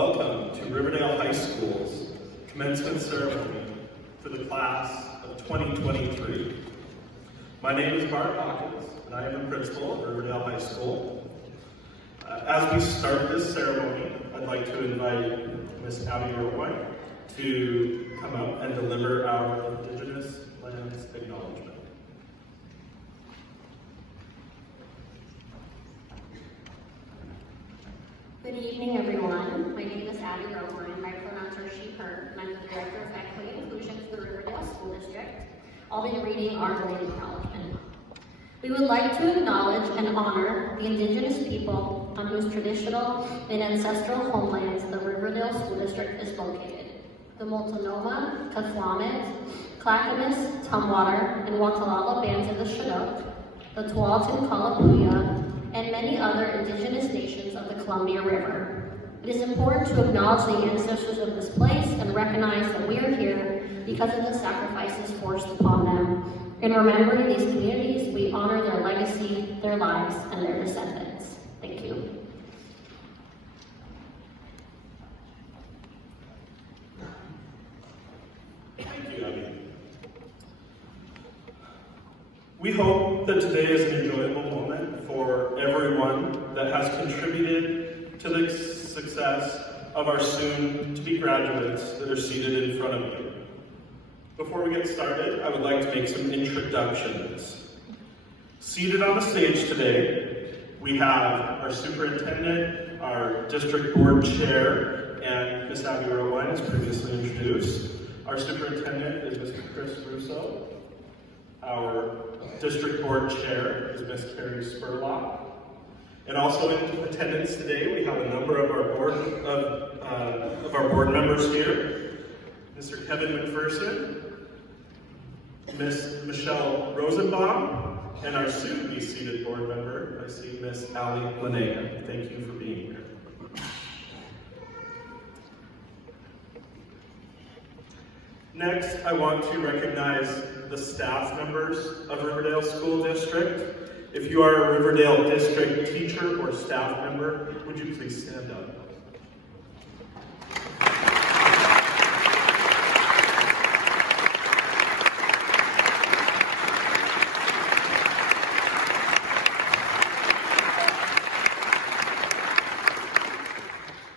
Welcome to Riverdale High School's commencement ceremony for the class of 2023. My name is Bart Hawkins, and I am the principal of Riverdale High School. As we start this ceremony, I'd like to invite Ms. Abby Irwine to come up and deliver our Indigenous Lands Acknowledgement. Good evening, everyone. My name is Abby Irwine. My pronouns are she, her, and I'm the Director of Equity and Inclusion for the Riverdale School District. I'll be reading our land acknowledgement. We would like to acknowledge and honor the Indigenous people on whose traditional and ancestral homelands the Riverdale School District is located. The Multnomah, Tla'amin, Clackamas, Tumwater, and Watalala bands of the Chinook, the Tualatin Kalapuya, and many other Indigenous nations of the Columbia River. It is important to acknowledge the ancestors of this place and recognize that we are here because of the sacrifices forced upon them. In remembering these communities, we honor their legacy, their lives, and their descendants. Thank you. Thank you, Abby. We hope that today is an enjoyable moment for everyone that has contributed to the success of our soon-to-be graduates that are seated in front of you. Before we get started, I would like to make some introductions. Seated on the stage today, we have our superintendent, our district board chair, and Ms. Abby Irwine, as previously introduced. Our superintendent is Mr. Chris Russo. Our district board chair is Ms. Carrie Spurlock. And also in attendance today, we have a number of our board members here. Mr. Kevin McPherson, Ms. Michelle Rosenbaum, and our soon-to-be seated board member, I see Ms. Allie Lanega. Thank you for being here. Next, I want to recognize the staff members of Riverdale School District. If you are a Riverdale District teacher or staff member, would you please stand up?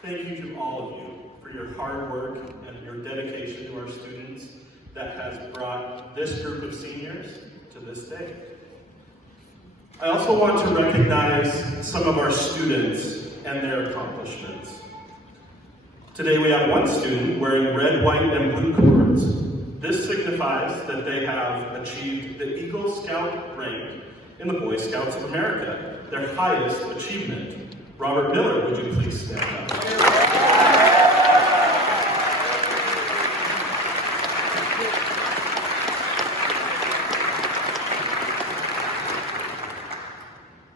Thank you to all of you for your hard work and your dedication to our students that has brought this group of seniors to this day. I also want to recognize some of our students and their accomplishments. Today we have one student wearing red, white, and blue cords. This signifies that they have achieved the Eagle Scout rank in the Boy Scouts of America, their highest achievement. Robert Miller, would you please stand up?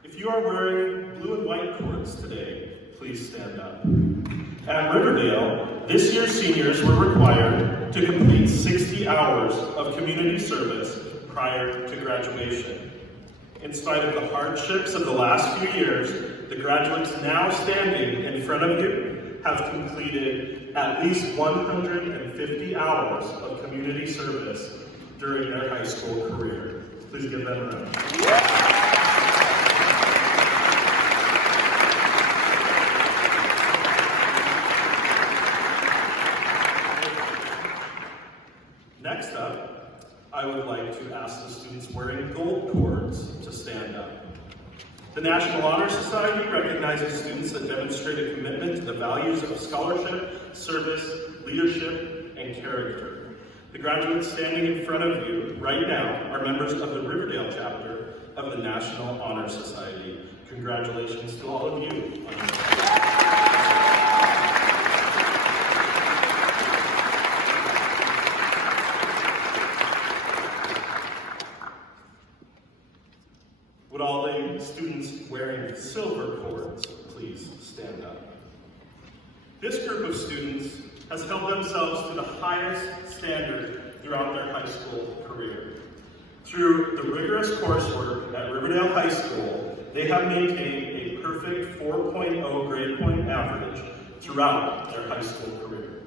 If you are wearing blue and white cords today, please stand up. At Riverdale, this year's seniors were required to complete 60 hours of community service prior to graduation. In spite of the hardships of the last few years, the graduates now standing in front of you have completed at least 150 hours of community service during their high school career. Please give them a round. Next up, I would like to ask the students wearing gold cords to stand up. The National Honor Society recognizes students that demonstrate a commitment to the values of scholarship, service, leadership, and character. The graduates standing in front of you right now are members of the Riverdale chapter of the National Honor Society. Congratulations to all of you. Would all the students wearing silver cords please stand up? This group of students has held themselves to the highest standard throughout their high school career. Through the rigorous coursework at Riverdale High School, they have maintained a perfect 4.0 grade point average throughout their high school career.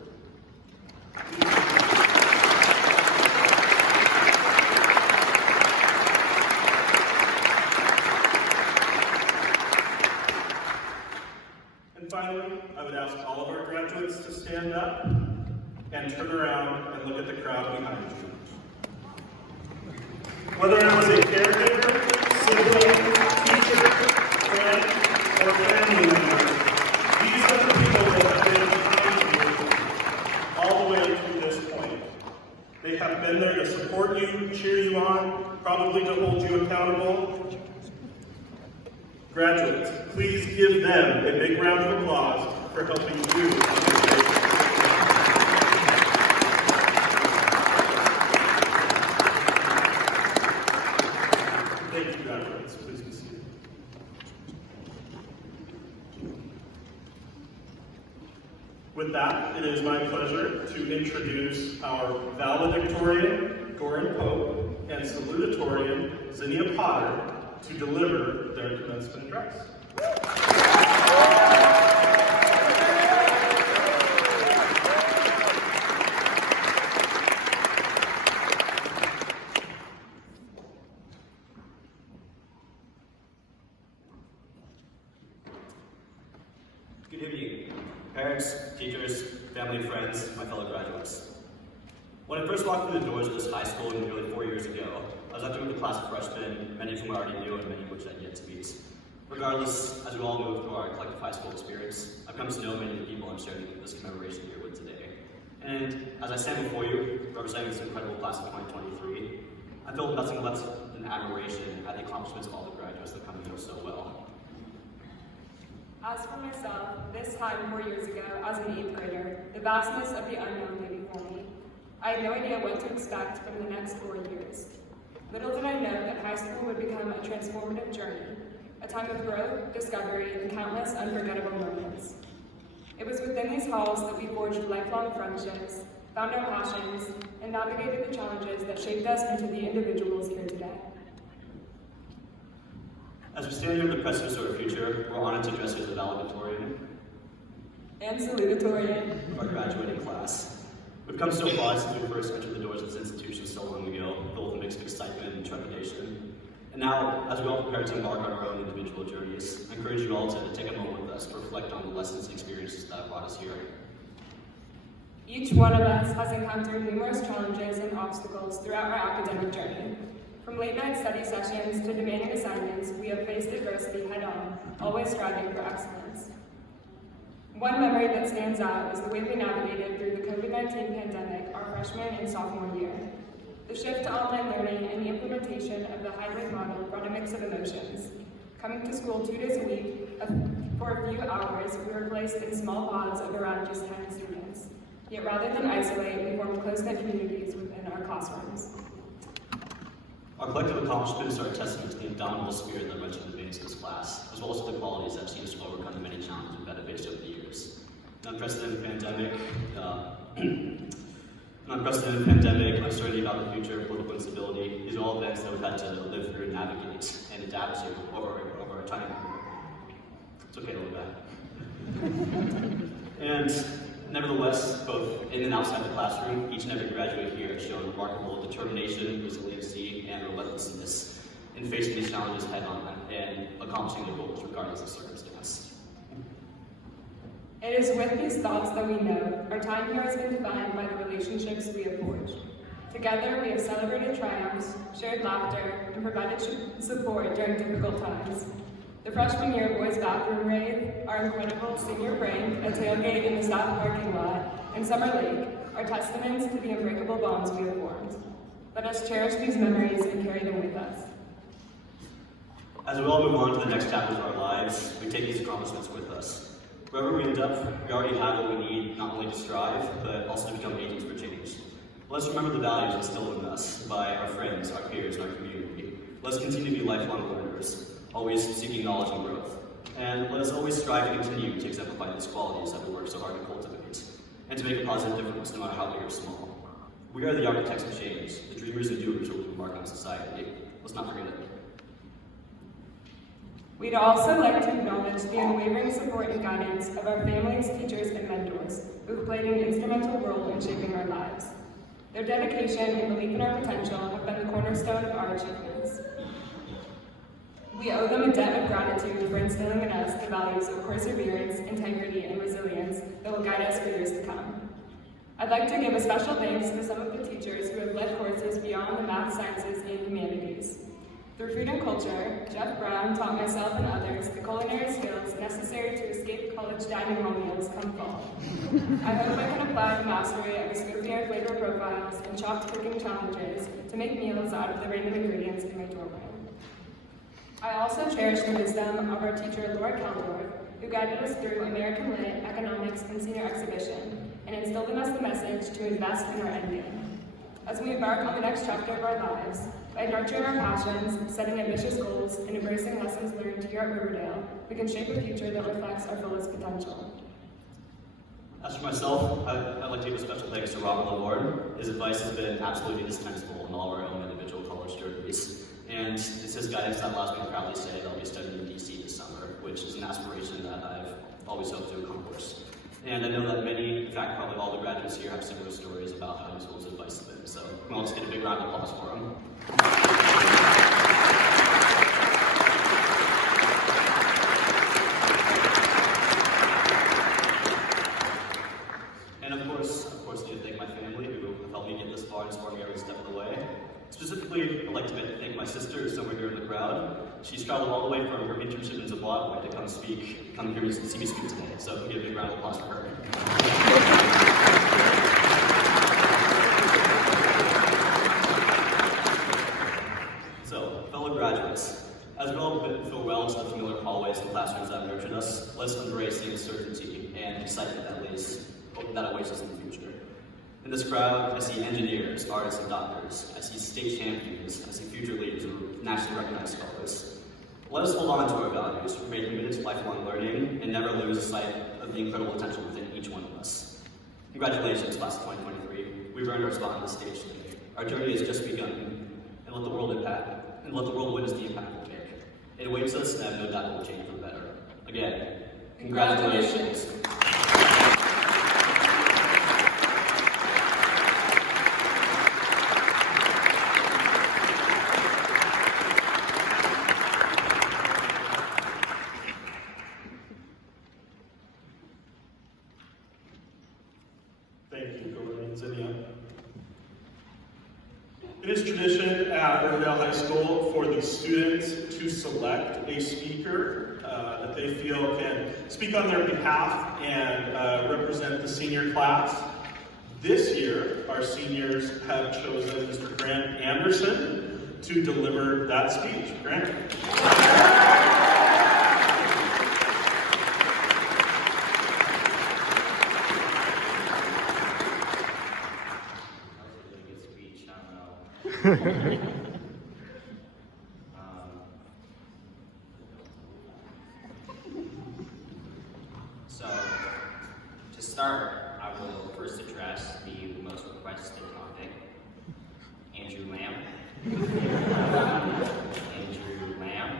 And finally, I would ask all of our graduates to stand up and turn around and look at the crowd behind you. Whether it was a caregiver, sibling, teacher, friend, or family member, these are the people that have been behind you all the way to this point. They have been there to support you, cheer you on, probably to hold you accountable. Graduates, please give them a big round of applause for helping you. Thank you, graduates. Please be seated. With that, it is my pleasure to introduce our valedictorian, Goran Pope, and salutatorian, Zinnia Potter, to deliver their commencement address. Good evening, parents, teachers, family, friends, my fellow graduates. When I first walked through the doors of this high school nearly 4 years ago, I was entering with a class of freshmen, many of whom I already knew and many of which I'd yet to meet. Regardless, as we all move through our collective high school experience, I've come to know many of the people I'm sharing this commemoration here with today. And as I stand before you, representing this incredible class of 2023, I feel nothing less than admiration at the accomplishments of all the graduates that come to know so well. As for myself, this time 4 years ago, as an 8th grader, the vastness of the unknown lay before me. I had no idea what to expect from the next 4 years. Little did I know that high school would become a transformative journey, a time of growth, discovery, and countless unforgettable moments. It was within these halls that we forged lifelong friendships, found our passions, and navigated the challenges that shaped us into the individuals here today. As we stand here on the precipice of our future, we're honored to address you as the valedictorian And salutatorian. of our graduating class. We've come so far since we first entered the doors of this institution so long ago, filled with a mix of excitement and trepidation. And now, as we all prepare to embark on our own individual journeys, I encourage you all to take a moment with us to reflect on the lessons and experiences that have brought us here. Each one of us has encountered numerous challenges and obstacles throughout our academic journey. From late-night study sessions to demanding assignments, we have faced adversity head-on, always striving for excellence. One memory that stands out is the way we navigated through the COVID-19 pandemic our freshman and sophomore year. The shift to online learning and the implementation of the hybrid model brought a mix of emotions. Coming to school 2 days a week, for a few hours, we were placed in small pods of around just 10 students. Yet rather than isolate, we formed close-knit communities within our classrooms. Our collective accomplishments are a testament to the indomitable spirit that runs through the veins of this class, as well as to the qualities that have seen us overcome the many challenges we've had to face over the years. An unprecedented pandemic, uncertainty about the future, political instability, these are all events that we've had to live through and navigate and adapt to over our time. It's okay to look back. And nevertheless, both in and outside the classroom, each and every graduate here has shown remarkable determination, resiliency, and relentlessness in facing these challenges head-on and accomplishing their goals regardless of circumstance. It is with these thoughts that we know our time here has been defined by the relationships we have forged. Together, we have celebrated triumphs, shared laughter, and provided support during difficult times. The freshman year boys bathroom raid, our incredible senior prank, a tailgate in the staff parking lot, and summer lake are testaments to the unbreakable bonds we have formed. Let us cherish these memories and carry them with us. As we all move on to the next chapters of our lives, we take these accomplishments with us. Wherever we end up, we already have what we need not only to strive, but also to become agents for change. Let's remember the values instilled in us by our friends, our peers, and our community. Let's continue to be lifelong learners, always seeking knowledge and growth. And let us always strive to continue to exemplify these qualities that we work so hard to cultivate, and to make a positive difference no matter how big or small. We are the architects of change, the dreamers and doers who will embark on society. Let's not forget it. We'd also like to acknowledge the unwavering support and guidance of our families, teachers, and mentors who've played an instrumental role in shaping our lives. Their dedication and belief in our potential have been the cornerstone of our achievements. We owe them a debt of gratitude for instilling in us the values of perseverance, integrity, and resilience that will guide us for years to come. I'd like to give a special thanks to some of the teachers who have led courses beyond the math, sciences, and humanities. Through food and culture, Jeff Brown taught myself and others the culinary skills necessary to escape college dining hall meals come fall. I hope I can apply the mastery of Escoffier flavor profiles and chopped cooking challenges to make meals out of the random ingredients in my doorway. I also cherish the wisdom of our teacher, Laura Keldorf, who guided us through American Lit, Economics, and Senior Exhibition, and instilled in us the message to invest in our endgame. As we embark on the next chapter of our lives, by nurturing our passions, setting ambitious goals, and embracing lessons learned here at Riverdale, we can shape a future that reflects our fullest potential. As for myself, I'd like to give a special thanks to Robert LaWard. His advice has been absolutely indispensable in all of our own individual college journeys. And it's his guidance that allows me to proudly say that I'll be studying in DC this summer, which is an aspiration that I've always hoped to accomplish. And I know that many, in fact, probably all the graduates here have similar stories about how useful his advice has been. So come on, let's get a big round of applause for him. And of course, I need to thank my family who have helped me get this far and support me every step of the way. Specifically, I'd like to thank my sister, who's somewhere here in the crowd. She's traveled all the way from her internship in Zimbabwe to come here to see me speak today. So give a big round of applause for her. So, fellow graduates, as we all feel well into the familiar hallways and classrooms that have nurtured us, let's embrace the uncertainty and excitement that awaits us in the future. In this crowd, I see engineers, artists, and doctors. I see state champions. I see future leaders and nationally recognized scholars. Let us hold on to our values, remain committed to lifelong learning, and never lose sight of the incredible potential within each one of us. Congratulations, class of 2023. We've earned our spot on the stage today. Our journey has just begun, and let the world witness the impact we'll make. It awaits us, and I have no doubt it will change for the better. Again, congratulations. Thank you, Gordon and Zinnia. It is tradition at Riverdale High School for the students to select a speaker that they feel can speak on their behalf and represent the senior class. This year, our seniors have chosen Mr. Grant Anderson to deliver that speech. Grant. So, to start, I will first address the most requested topic, Andrew Lamb. Andrew Lamb.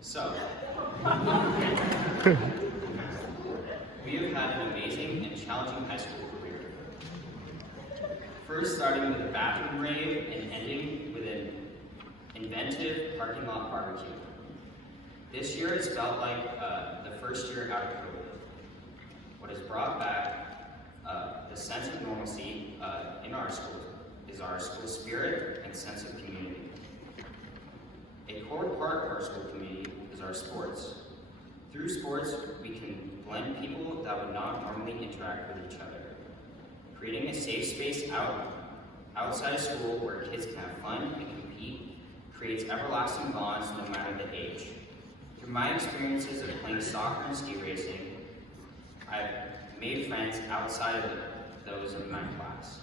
So, we have had an amazing and challenging high school career. First starting with a bathroom rave and ending with an inventive parking lot barbecue. This year has felt like the first year out of COVID. What has brought back the sense of normalcy in our school is our school spirit and sense of community. A core part of our school community is our sports. Through sports, we can blend people that would not normally interact with each other. Creating a safe space outside of school where kids can have fun and compete creates everlasting bonds no matter the age. Through my experiences of playing soccer and ski racing, I've made friends outside of those in my class.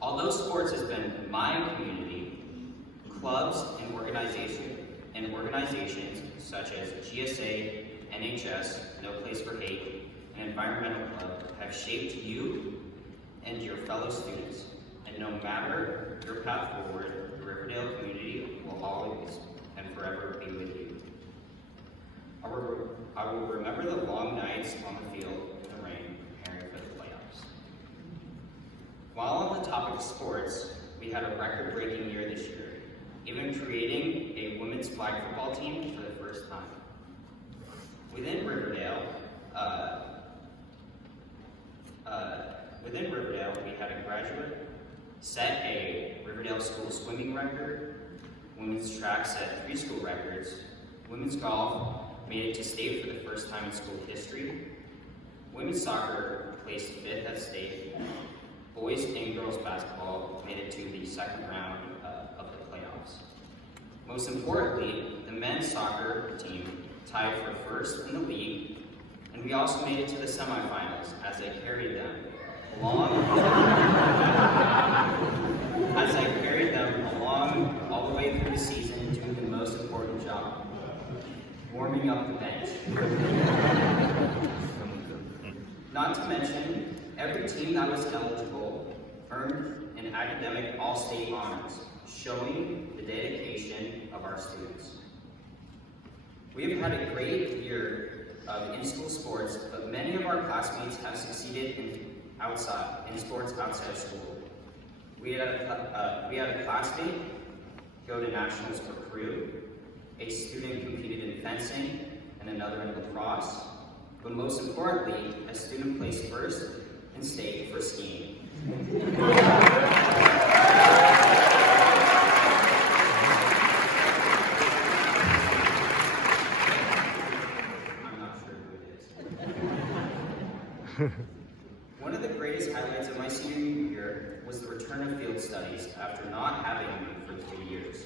Although sports has been my community, clubs and organizations such as GSA, NHS, No Place for Hate, and Environmental Club have shaped you and your fellow students. And no matter your path forward, the Riverdale community will always and forever be with you. I will remember the long nights on the field in the rain preparing for the playoffs. While on the topic of sports, we had a record-breaking year this year, even creating a women's flag football team for the first time. Within Riverdale, we had a graduate set a Riverdale school swimming record, women's track set 3 school records, women's golf made it to state for the first time in school history, women's soccer placed 5th at state, boys and girls basketball made it to the second round of the playoffs. Most importantly, the men's soccer team tied for first in the league, and we also made it to the semifinals as I carried them along all the way through the season, doing the most important job, warming up the bench. Not to mention, every team that was eligible earned an academic all-state honors, showing the dedication of our students. We have had a great year of in-school sports, but many of our classmates have succeeded in sports outside of school. We had a classmate go to nationals for crew, a student competed in fencing, and another in lacrosse, but most importantly, a student placed first in state for skiing. I'm not sure who it is. One of the greatest highlights of my senior year was the return of field studies after not having them for 2 years.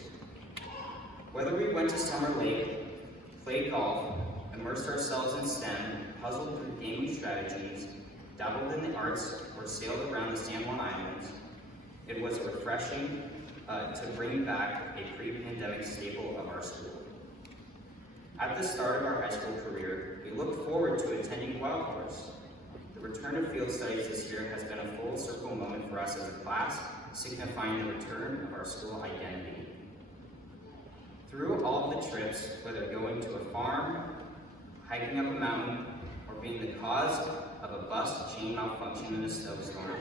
Whether we went to Summer Lake, played golf, immersed ourselves in STEM, puzzled through gaming strategies, dabbled in the arts, or sailed around the San Juan Islands, it was refreshing to bring back a pre-pandemic staple of our school. At the start of our high school career, we looked forward to attending Wild Horse. The return of field studies this year has been a full circle moment for us as a class, signifying the return of our school identity. Through all of the trips, whether going to a farm, hiking up a mountain, or being the cause of a bus chain malfunction in a snowstorm,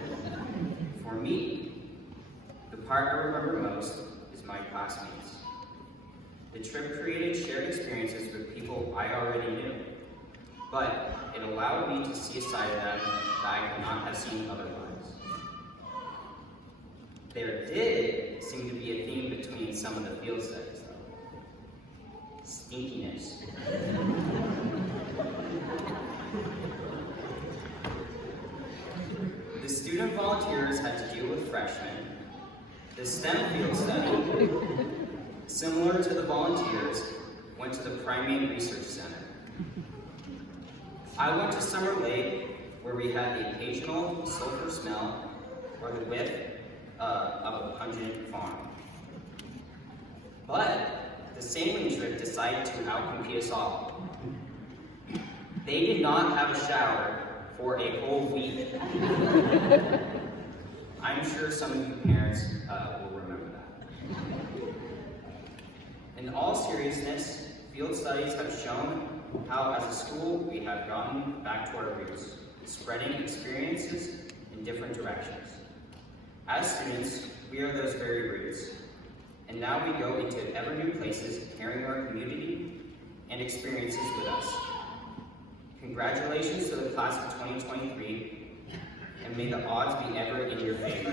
for me, the part I remember most is my classmates. The trip created shared experiences with people I already knew, but it allowed me to see a side of them that I could not have seen otherwise. There did seem to be a theme between some of the field studies, though. Stinkiness. The student volunteers had to deal with freshmen. The STEM field study, similar to the volunteers, went to the Primate Research Center. I went to Summer Lake, where we had the occasional sulfur smell or the whiff of a pungent farm. But the sailing trip decided to outcompete us all. They did not have a shower for a whole week. I'm sure some of you parents will remember that. In all seriousness, field studies have shown how, as a school, we have gotten back to our roots, spreading experiences in different directions. As students, we are those very roots, and now we go into ever new places, carrying our community and experiences with us. Congratulations to the class of 2023, and may the odds be ever in your favor.